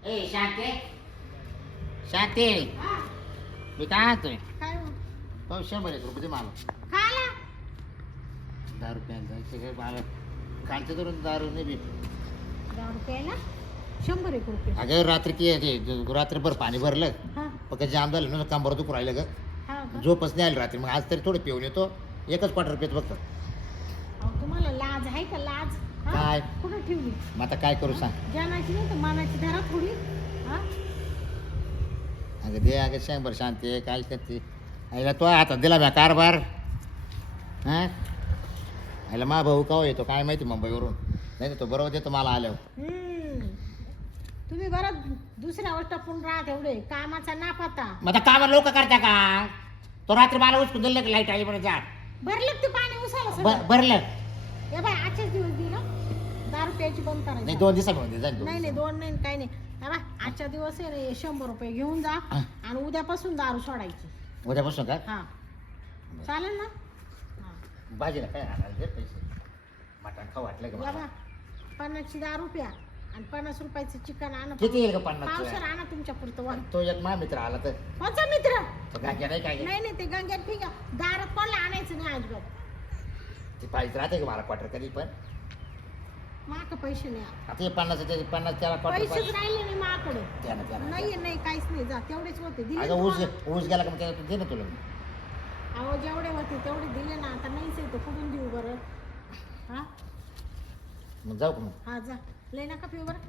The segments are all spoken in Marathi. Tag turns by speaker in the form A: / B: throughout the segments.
A: ए शांती शांती मी काय आणतोय
B: काय हो?
A: तो 100 दे मला
B: खायला
A: दारू प्यायला जायचं काय मला कालच्या धरून दारू नाही बी
B: 10 रुपयाला 100 रुपये.
A: अगं रात्री रात्रभर पाणी भरलं
B: हा
A: फक्त जाम झालं ना कंबर दुखू राहिलं ग
B: हा का?
A: झोपच नाही आली रात्री मग आज तरी थोडं पिऊन येतो एकच क्वार्टर पित फक्त
B: अहो, तुम्हाला लाज आहे का लाज? हा?
A: काय?
B: कुठं ठेवली?
A: मग आता काय करू सांग
B: जनाची नाही तर मानाची धरा थोडी. हा
A: अगं दे अगं 100 शांती आहे काय करते आईला तो हातात दिला म्या कारभार हां आईला मा भाऊ का येतो काय माहिती मुंबईवरून नाही तर तो बरोबर देतो मला आल्यावर
B: तुम्ही बरं दुसऱ्यावर टपून राहत एवढे कामाचा ना पता.
A: मग आता कामं लोक करता का तो रात्री मला उचकून दिलं की लाईट आली म्हणून जा
B: भरलं ते पाणी उसाला सगळं.
A: भरलं
B: ए बाय आजच्याच दिवस दिलं 10 रुपयाची बंद
A: नाही
B: करायची.
A: 2 दिवसामध्ये जाईल
B: नाही नाही 2 नाही काही नाही. ए बाय आजच्या दिवस आहे रे 100 रुपये घेऊन जा
A: हा.
B: आणि उद्यापासून दारू सोडायची.
A: उद्यापासून का
B: हा चालेल ना? हा.
A: भाजीला काय आणायला दे पैसे मटण खाऊ वाटलं का
B: या
A: मला?
B: बा 50ची 10 रुपया आणि 50 रुपयाचं चिकन आणा.
A: किती येईल का 50
B: पावसर आणा तुमच्या पुरतं वर.
A: तो एक मा मित्र आला तर
B: कोणचा मित्र?
A: तो गांग्या नाही काय
B: नाही नाही ते गंग्यात ठीक आहे. दारात कोणाला आणायचं नाही अजिबात.
A: ती पाहिजे राहते का मला क्वार्टर कधी पण
B: माक पैसे नाही.
A: आता हे 50 त्याचे 50 त्याला क्वार्टर
B: पैसेच राहिले नाही माकडे.
A: त्यानं
B: नाही नाही काहीच नाही. जा तेवढेच होते दिले
A: अगं
B: तुम्हाला.
A: ऊस गेला का मग त्याच्यातून दे ना तुला
B: अहो जेवढे होते तेवढे दिले ना. आता नाहीच येतो कुठून देऊ बरं? हा
A: मग जाऊ का मग
B: हा जा लय नका पिऊ बरं का.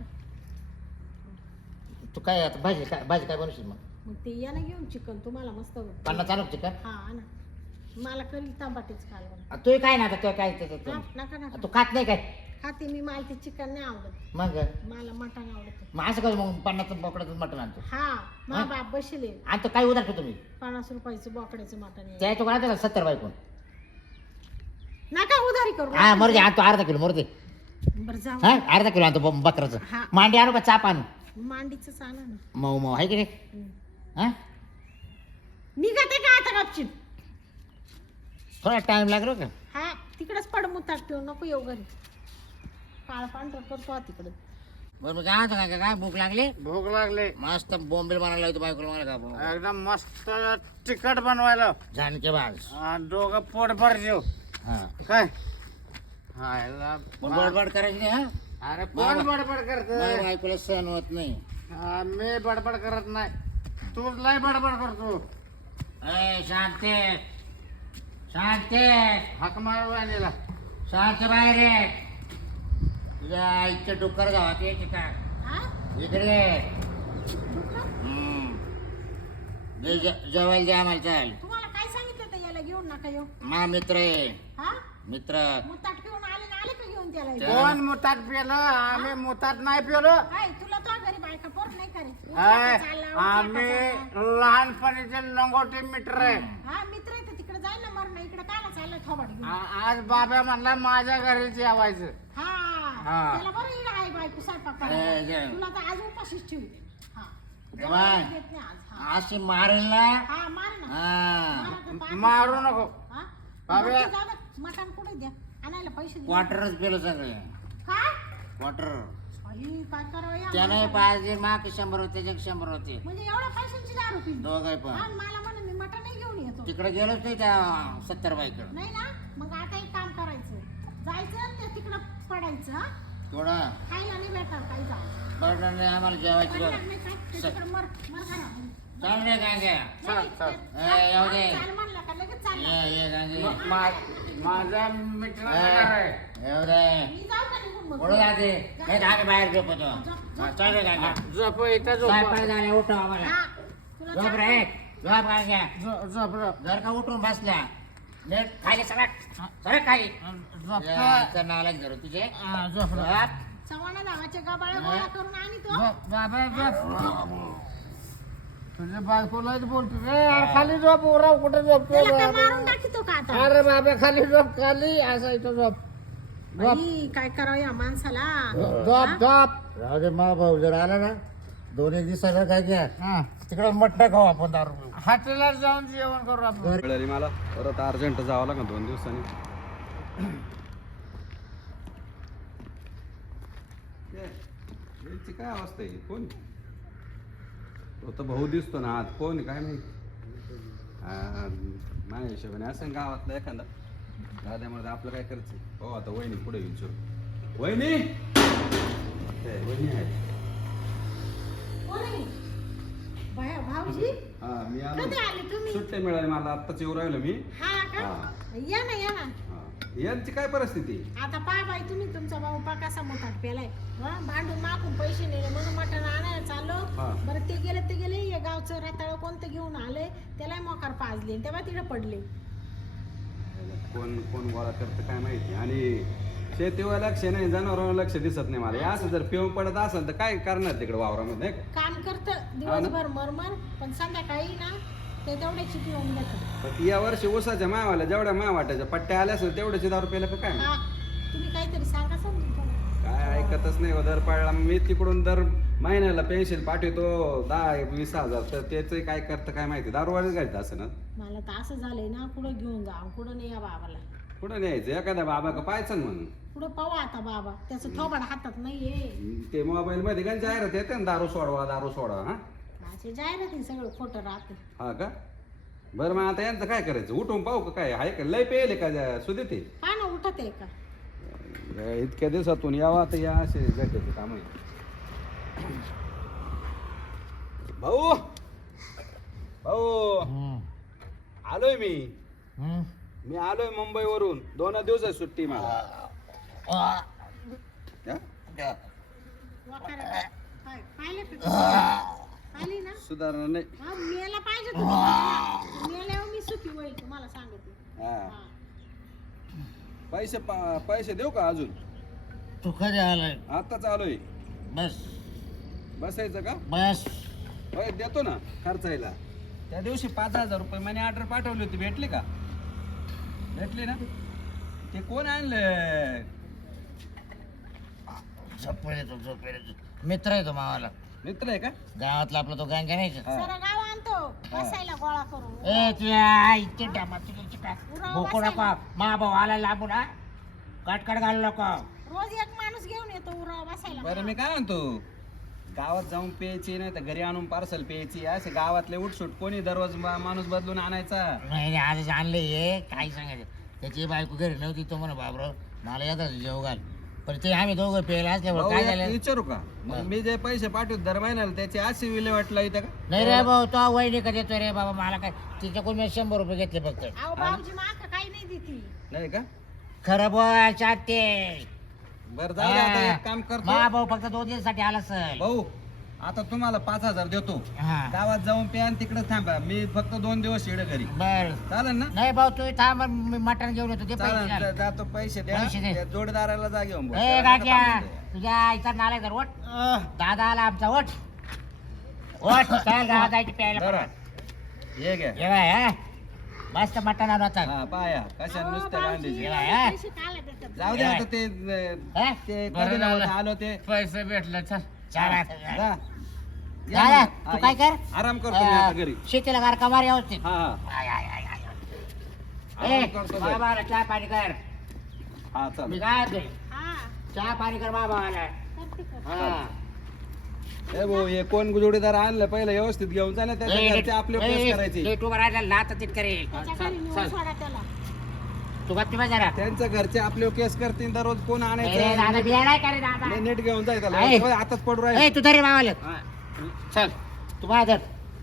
A: तू काय आता भाजी काय बनवशील मग
B: मग ते या ना घेऊन चिकन तुम्हाला मस्त
A: 50 चालू चिकन
B: हा आणा. मला करील तांबाटीच कालवण.
A: तू काय ना आता तू काय
B: हा,
A: त्याच्यात
B: नका नका
A: तू खात नाही काय
B: खाते मी. मला ते चिकन नाही आवडत.
A: मग
B: मला मटण आवडत.
A: मग असं कसं मग 50 बोकडाचं मटण आणतो
B: हा मा बाप बसले
A: आणतो काय उधार ठेवतो मी
B: 50 रुपयाचं बोकड्याचं मटण आहे.
A: त्या तो काय 70 बायकून
B: नका उधारी करू.
A: हा मरू दे आणतो अर्धा किलो मरू दे
B: बरं जाऊ.
A: हा अर्धा किलो आणतो बकराचं
B: हा.
A: मांडी आणू का चाप आणू
B: मांडीच आणा ना.
A: मऊ मऊ आहे की नाही
B: हम्म.
A: हा
B: निघते का आता गपचित?
A: थोडा टाइम लागलो का
B: हा तिकडेच पड मुताट पिऊ नको येऊ घरी. काळ पांढरं करतो हा तिकडे.
A: बरं मग काय म्हणतो काय भूक लागली
C: भूक लागली
A: मस्त बोंबील बनायला होतो बायकोला मला का
C: एकदम मस्त तिखट बनवायला
A: जानके बाज
C: आणि दोघं पोट भर जेव
A: हा
C: काय हायला
A: पण बडबड करायची नाही हा
C: अरे कोण बडबड
A: माझ्या
C: करत
A: बायकोला सहन होत नाही
C: मी बडबड करत नाही तू लय बडबड करतो
A: ए शांती शांती
C: हाक मारू आणला
A: शांती बाहेर ये तुझ्या इतके डुक्कर गावात यायचे का
B: हा
A: इकडे ये.
B: दुखलं?
A: जेवायला द्या आम्हाला चाल
B: तुम्हाला काय सांगितलं तर याला घेऊन नका येऊ.
A: मा मित्र आहे
B: हा
A: मित्र
B: मुताट पिऊन आले ना आले का घेऊन त्याला?
C: कोण मुतात पिलं आम्ही मुतात नाही पिलो
B: काय तुला तो घरी बायका पोट नाही करे.
C: हाय,
B: चालला, उठला
C: आम्ही
B: का चालला?
C: लहानपणीचे लंगोटी मित्र आहे
B: हा मित्र आहे तर तिकडे जायला मरण इकडे कायला चाललं थोबाड घेऊन?
C: आज बाबा म्हणला माझ्या घरीच यावायचं
B: हा
C: हा.
B: त्याला बरं इकडे आहे बायको स्वयंपाक
A: ए,
B: करायला.
A: जे.
B: तुला तर आज उपाशीच ठेवते. हा
A: बाय.
B: देत नाही आज. हा.
A: अशी मारेल ना
B: हा मार ना.
A: हा
B: मारा तर पाय.
C: मारू नको
B: हा?
C: बाबा.
B: बरं, जाऊ दे. मटण कुठे द्या आणायला पैसे दे.
A: क्वार्टरच पेलो सगळे
B: काय
A: क्वार्टर
B: आई, काय करावं या
A: त्याने
B: माणसाला?
A: पाहिजे माग 100 होते त्याच्यात 100 होते
B: म्हणजे एवढ्या पैशांची दारू पिली
A: दोघं पण
B: आणि मला म्हणे मी मटण नाही घेऊन येतो.
A: तिकडे गेलोच नाही त्या 70 बाईकडे
B: नाही ना मग आता एक काम करायचं जायचं आणि ते तिकडं पडायचं. हा
A: थोडा
B: खायला नाही भेटणार काही जाऊ
A: बर्डन नाही आम्हाला जेवायची
B: पडणार
A: बरं
B: नाही काय ते तिकडं मर मर खा.
A: चाल रे गांग्या
B: नाही,
C: चल.
A: ए, येऊ दे.
B: चाल म्हणलं का लगेच चाललं.
A: ये गांगे
C: माझा मित्र येणार आहे
A: येऊ दे
B: मी जाऊ का निघून मग?
A: पुढे जाते नाही तर आम्ही बाहेर झोपतो हा, चल रे गांग्या
C: झोप इथं झोप
A: स्वयंपाक झाले उठव आम्हाला
B: हा, तुला
A: झोप
B: चाल-
A: रे झोप गांग्या
C: झोप
A: जर का उठून बसल्या नीट खाली सगळं खाली
C: झोप
A: नालायक धरू तुझे
C: झोप
A: झोप.
B: चव्हाणा धावाचे गाबाळ्या गोळा करून आणि तो
C: बाबा झोप तुझ्या बायकोलाच बोलतो रे अरे खाली झोप उराव कुठे झोपतो
B: त्याला काय मारून टाकीतो का आता?
C: अरे बाबा खाली झोप खाली असं इथं झोप झोप
B: बाई, काय करावं या माणसाला?
C: झोप झोप
A: राहू दे मा भाऊ जर आला ना 2-1 दिवसाला काय घ्या
C: हा
A: तिकडे मटण खाऊ आपण दारू पिऊ.
C: हॉटेलला जाऊन जेवण करू आपण
D: मिळाली मला परत अर्जंट जावं लागेल 2 दिवसांनी याची काय अवस्था आहे कोण तो तर भाऊ दिसतो ना आज कोण आहे काय नाही माझ्या हिशोबाने असं गावातला एखादा दाद्यामध्ये आपलं काय करायचं हो आता वहिनी पुढे विचारू वहिनी वहिनी आहे
B: कोण आहे? भाऊजी
D: हा मी
B: कधी आले
D: आलो
B: तुम्ही?
D: सुट्टे मिळाले मला आत्ताच येऊ राहिलो मी
B: हा का
D: हा.
B: या ना या ना
D: हा. यांची काय परिस्थिती
B: आता पहा बाई तुम्ही तुमचा भाऊ पा कसा मोठा पेलाय भांडून मागून पैसे नेले म्हणून मटण आणायला चाललो
D: हा.
B: बरं ते गेले हे गावचं रताळ कोणतं घेऊन आले त्याला मोकार पाजले तेव्हा तिथे पडले
D: कोण कोण गोळा करतं काय माहिती आणि शेतीवर लक्ष नाही जनावरांवर लक्ष दिसत नाही मला हे असं जर पिऊन पडत असेल तर काय करणार तिकडे वावरामध्ये
B: काम करतं दिवसभर मरमर पण संध्याकाळी ना ते तेवढ्याची पिऊन घेतात
D: पण या वर्षी ऊसाच्या मावाल्या जेवढ्या माव वाटायच्या पट्ट्या आल्या असेल तेवढ्याचे दारू प्यायला का काय
B: हा तुम्ही काहीतरी सांगा समजून थोडं.
D: काय ऐकतच नाही हो, दर पाळला मी तिकडून दर महिन्याला पेन्शन पाठवतो 10-20 हजार तर त्याचं काय करतं काय माहिती दारूवारीच घालतं असं ना
B: मला तर असं झालंय ना कुठं घेऊन जा कुठं नाही या बाबाला
D: कुठं न्यायचं एखाद्या बाबा का पाहायचं ना म्हणून
B: कुठं पाहू आता बाबा त्याचं थोबाड हातात नाहीये
D: ते मोबाईल मध्ये काय जाहिरात येते ना दारू सोडवा हा
B: माझे जाहिराती सगळं खोटं राहते
D: हा का बरं मग आता यांचं काय करायचं उठून पाहू का काय आहे का लय पेले का सुदेते
B: हा ना उठत आहे का
D: इतक्या दिवसातून यावा तर या असे भेटायचे काम भाऊ भाऊ आलोय मी आलोय मुंबईवरून 2 दिवस सुट्टी मला हा?
B: वाकारा. पाहिलं का? पाहिली ना
D: सुधारणा नाही
B: हा, मेला पाहिजे तुम्ही मेल्यावर मी सुखी होईल तुम्हाला सांगते
D: हा.
B: हा.
D: पैसे देऊ का अजून
A: तू कधी आलाय
D: आताच आलोय
A: बस
D: बसायचं का
A: बस
D: होय देतो ना खर्चायला त्या दिवशी 5,000 रुपये मनी ऑर्डर पाठवली होती भेटली का भेटली ना ते कोण आणलं
A: झोपेल मित्र आहे तो मावाला
D: मित्र आहे का
A: गावातला आपला तो गंगा नाही का?
D: हा.
B: जरा गाव आणतो बसायला गोळा करून
A: ए तुझ्या इतके डामा तिकडे काय
B: उराव
A: भोको नको
B: बसायला.
A: मा भाऊ आला लांबून हा कटकट घालू नको
B: रोज एक माणूस घेऊन येतो उराव बसायला
D: बरं मी काय म्हणतो गावात जाऊन प्यायची नाही तर घरी आणून पार्सल प्यायची असे गावातले उठसूट कोणी दररोज माणूस बदलून आणायचा
A: नाही नाही, आजच आणले हे काय सांगायचं त्याची बायको घरी नव्हती तो म्हणा बाबराव मला येतात जेव घाल पण ते आम्ही दोघं प्यायला असल्यावर
D: भाऊ,
A: काय
D: एक
A: झालं
D: विचारू का मग मी जे पैसे पाठवतो दर महिन्याला त्याची अशी विले वाटलं इथं का
A: नाही रे भाऊ तो वहिनी का देतो रे बाबा मला काय तिच्याकडून मी 100 रुपये घेतले फक्त
B: अहो बाबूजी माका काही नाही देती
D: नाही का
A: खरं बोल चालते
D: बरं जाऊ दे, आता एक काम करतो
A: मा भाऊ फक्त 2 दिवसासाठी आला सर
D: भाऊ आता तुम्हाला 5,000 देतो
A: हा
D: गावात जाऊन प्या आणि तिकडे थांबा मी फक्त 2 दिवस येडे घरी
A: बर
D: चालेल ना
A: नाही भाऊ तू थांब मी मटण घेऊन येतो ते पैसे
D: चालेल
A: घाल.
D: जातो पैसे द्या
A: पैसे दे.
D: त्या जोडीदाराला जा घेऊन बोल.
A: ए
D: त्याला
A: गाठ्या
D: नका थांबू दे.
A: तुझ्या आईचा नाला कर ओट दादा आला आमचा ओट ओट चल दादाची प्यायला
D: बरं
A: पडा.
D: ये घ्या
A: ये बाय हा मस्त मटण आणू आता
D: हा पाया कशा
B: अहो,
D: नुसत्या
B: बाबूजी,
D: गांडीची
A: हा.
B: पैसे काला देतात
D: जाऊ दे आता ते
A: हा?
D: ते
C: बरं
D: कधी
C: झालं.
D: आलो ते
C: पैसे भेटले चल
A: चल आता.
D: जा. या
A: दादा,
D: मग.
A: तू
D: हा,
A: काय
D: ये.
A: कर
D: आराम करतो मी आता घरी
A: शेतीला गार कमार व्यवस्थित
D: हा हा
A: आय, आय, आय, आय.
D: आराम
A: ए,
D: करतो
A: बाबा
D: घरी.
A: आला, चहा पाणी कर
D: हा
A: मी
D: चालेल
A: काय ते
B: हा
A: चहा पाणी कर बाबा आला
B: करते
A: हा
D: ए भाऊ हे कोण जोडीदार आणलं पहिलं व्यवस्थित घेऊन जा ना त्याच्या घरचे आपले प्रेस करायचे
A: लेट उभा राहिला लात तीट करेल
B: त्याच्या घरी नेऊन सोडा त्याला
A: तू गप्पी बस जरा
D: त्यांच्या घरचे आपले केस करतील दररोज कोण
A: ए,
D: आणायचं
A: दादा बिया नाही का रे दादा
D: नाही, नीट घेऊन जाय त्याला
A: आहे.
D: होय, आताच पडू
A: ए
D: राहील
A: तू तरी मावाले
D: हा.
A: चल तू माझ्या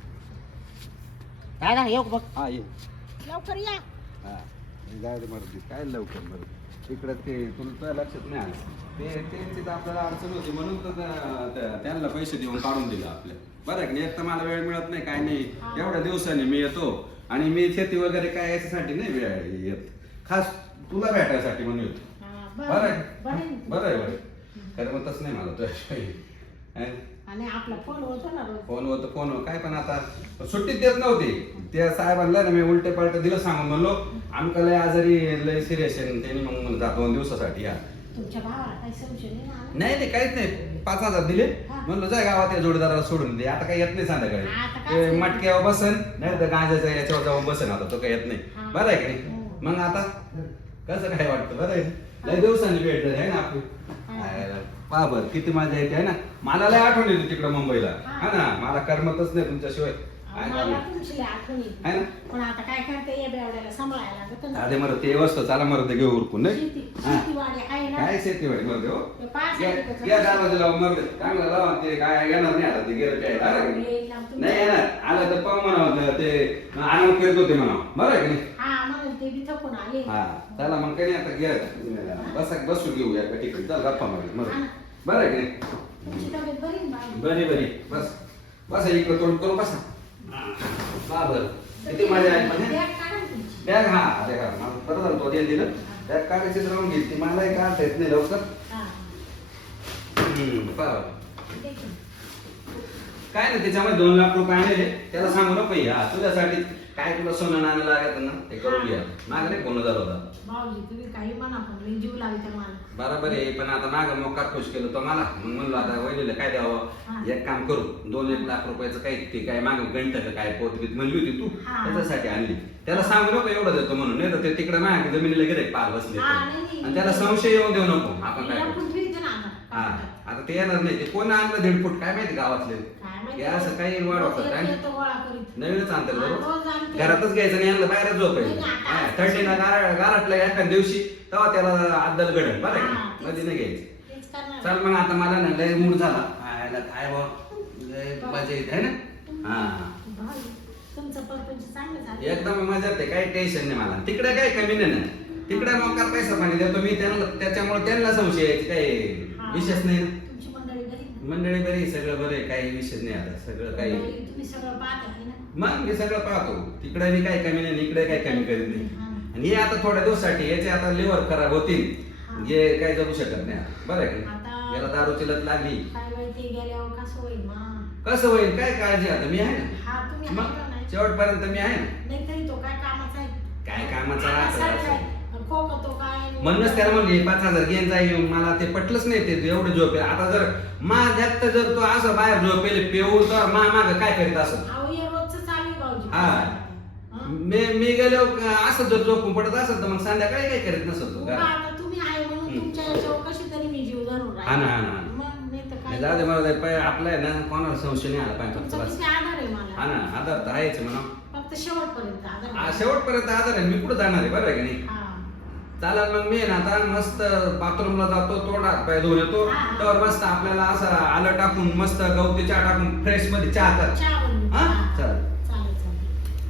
A: दादा येऊ का बघ
D: हा ये
B: लवकर या
D: हा जाऊ दे मर्दी काय लवकर मर्दी इकडं ते तुमचं लक्षात नाही आलं ते त्यांची तर आपल्याला अडचण होती म्हणून तर त्यांना पैसे देऊन काढून दिलं आपल्या बरं आहे की नाही एक तर मला वेळ मिळत नाही काय नाही एवढ्या दिवसांनी मी येतो आणि मी शेती वगैरे काय याच्यासाठी नाही वेळ येत खास तुला भेटायसाठी म्हणून येतो
B: हा,
D: बरं आहे
B: बरं
D: बरं आहे बरं खरं मग तसं नाही मला तुझ्या
B: आणि आपला फोन होतो ना रोज
D: फोन होतं फोन काय पण आता सुट्टीत देत नव्हती त्या साहेबांना ना मी उलटे पालटे दिलं सांगून म्हणलो आमका लय आजारी लय सिरियस आहे त्यांनी मग म्हणलं जा 2 दिवसासाठी या
B: तुमच्या भावाला काही संशय नाही ना आला?
D: नाही काहीच नाही 5,000 दिले म्हणलो जाय गावात या जोडीदाराला सोडून दे आता काही येत नाही संध्याकाळी
B: आता काय
D: ते
B: सोडून?
D: मटक्यावर बसन नाही तर गांजाच्या याच्यावर जाऊन बसन आता तो काही येत नाही
B: हा.
D: बरं आहे की नाही मग आता कसं काय वाटतं बरं आहे लय दिवसांनी भेटलं आहे ना आपली पहा बर किती मजा येते आहे ना. मला लय आठवण येते तिकडं मुंबईला. हा ना, मला करमतच नाही तुमच्याशिवाय. काय
B: मला
D: करणार?
B: तुमची लय आठवण येते.
D: आहे ना.
B: पण आता काय करते या बेवड्याला सांभाळायला लागत ना.
D: अरे मरत ते वस्तू चला मरत घेऊ उरकून नाही.
B: शेतीवाडी आहे ना.
D: काय शेतीवाडी मरते हो.
B: ते पाच
D: या
B: आहे तिथं.
D: या दरवाजा लावून मरते चांगलं लावा. ते काय येणार नाही आता ते गेलं काय
B: येईल ना तुम्ही.
D: नाही येणार. आलं तर पाहू म्हणावं ते आराम करत होते म्हणावं. बरं आहे की नाही.
B: हा म्हणून ते बी थकून आले.
D: हा चला मग काही नाही आता घ्या बसून घेऊ एका ठिकाणी. चल गप्पा मारू मग. बरं आहे की नाही.
B: तुमची तब्येत बरी आहे ना बाई?
D: बरी बरी बस बसा इकडं तोंड करू बसा. हा बरं किती मजा आहे म्हणजे.
B: बॅग काढा ना तुमची.
D: बॅग हा बॅग हा मला बरं झालं तो द्यायला दिलं. बॅग काढायची राहून घेईल ती मलाही काढता येत नाही लवकर.
B: हा.
D: बरं
B: ठीक आहे.
D: काय नाही त्याच्यामध्ये 2 लाख रुपये आणले. त्याला सांगू नको हा तुझ्यासाठी काय तुला सोनं नाणं लागत ना ते करून घ्या. माग नाही बोलणं झालं होता.
B: भाऊजी तुम्ही काही म्हणा पण लई जीव लावते मला.
D: बरोबर आहे पण आता माग मोकार खुश केलं तो मला. मग म्हणलं आता वहिनीला काय द्यावं. एक काम करू 2-1 लाख रुपयाचं काही ते काय माग गंठ काय पोतबीत म्हणली होती तू
B: हा.
D: त्याच्यासाठी आणली. त्याला सांगू नको एवढं देतो म्हणून. नाही तर ते तिकडे माग जमिनीला गेले पार बसले.
B: हा, नाही.
D: आणि त्याला संशय येऊन देऊ नको. आपण काय
B: या
D: करू.
B: पृथ्वीत ना आता.
D: हा आता ते येणार नाही. ते कोण आणलं 1.5 फूट काय माहिती गावातले.
B: काय माहिती.
D: हे असं काही वाढवतात
B: रोज
D: काय
B: येतो गोळा करीत.
D: नवीनच आणतात
B: हा,
D: बरोबर.
B: रोज आणते.
D: घरातच घ्यायचं नाही यांना बाहेरच झोपायचं.
B: नाही, आता-
D: थंडीला गारटलं एखाद्या दिवशी तेव्हा त्याला अद्दल घडेल बरं
B: हा,
D: आहे
B: तेच.
D: मध्ये नाही घ्यायचं.
B: तेच करणार.
D: चल मग आता मला ना लय मूड झाला. खायला काय बा लय मजा येते है ना. हा
B: भाऊ, तुमचं परपंच चांगलं झालं.
D: एकदम मजा येते. काही टेन्शन नाही मला. तिकडे काही कमी नाही ना. तिकडे मोकार पैसा पाणी देतो मी त्यांना. त्याच्यामुळे त्यांना संशय यायची काही
B: हा.
D: विशेष नाही ना.
B: तुमची मंडळी बरी ना?
D: मंडळी बरी सगळं बरं आहे. काही विशेष नाही आता सगळं काही.
B: मंडळी तुम्ही सगळं पाहत आहे ना?
D: मग मी सगळं पाहतो. तिकडे मी काही कमी नाही इकडे काही कमी करीत नाही.
B: हा.
D: आणि हे आता थोड्या दिवसासाठी याचे आता लिव्हर खराब होतील.
B: हा.
D: हे काही जगू शकत नाही आता. बरं आहे की नाही?
B: आता-
D: याला दारूची लत लागली
B: काय माहिती गेल्यावर कसं होईल मा?
D: कसं होईल. काय काळजी आता मी आहे ना.
B: हा तुम्ही
D: मग
B: आहे नाही.
D: शेवटपर्यंत मी आहे ना.
B: नाही तरी तो काय कामाचा आहे?
D: काय कामाचा
B: आता
D: राहतो
B: सारखा
D: असं.
B: आहे. खोकतो काय?
D: म्हणूनच त्याला म्हणले 5,000 घेऊन जाईल. मला ते पटलंच नाही ते एवढं झोपेल. आता जर माझ्यात जर तो असं बाहेर झोपेल पेऊ तर माग काय करीत असं.
B: अहो, हे रोजचं चालू आहे भाऊजी.
D: हा.
B: हा?
D: मी गेलो असं जर झोपून पडत असेल तर मग संध्याकाळी काय करीत नसत तो
B: हो,
D: घरात.
B: आता तुम्ही आहे म्हणून
D: हम्म.
B: तुमच्या याच्यावर कशी तरी मी जीव धरून
D: हा ना, हा ना.
B: मग नाही तर
D: नाही,
B: काय.
D: जाऊ दे मला ते आपलं आहे ना कोणाला संशय नाही आला पाहिजे फक्त
B: तुमचा
D: बस.
B: किती आधार आहे
D: हा
B: मला.
D: ना आधार तर आहेच म्हणा.
B: फक्त शेवटपर्यंत आधार.
D: शेवटपर्यंत आधार आहे. मी कुठं जाणार आहे बरं आहे की नाही.
B: हा.
D: चालेल मग मी ना आता मस्त बाथरूमला जातो. तोंड हात पाय धुवून येतो.
B: हा, हा.
D: तर मस्त आपल्याला असं आलं टाकून मस्त गवती चहा टाकून फ्रेश मध्ये चहा कर.
B: चहा बनवून.
D: हा?
B: हा.
D: चालेल.
B: चालेल चालेल.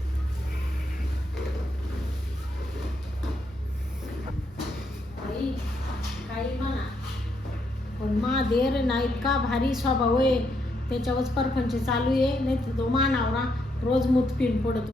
B: बाई, काही म्हणा पण देर ना इतका भारी स्वभाव आहे त्याच्यावरच परपंच चालू आहे. नाही तर तो मानावरा रोज मूत पिऊन पडतो.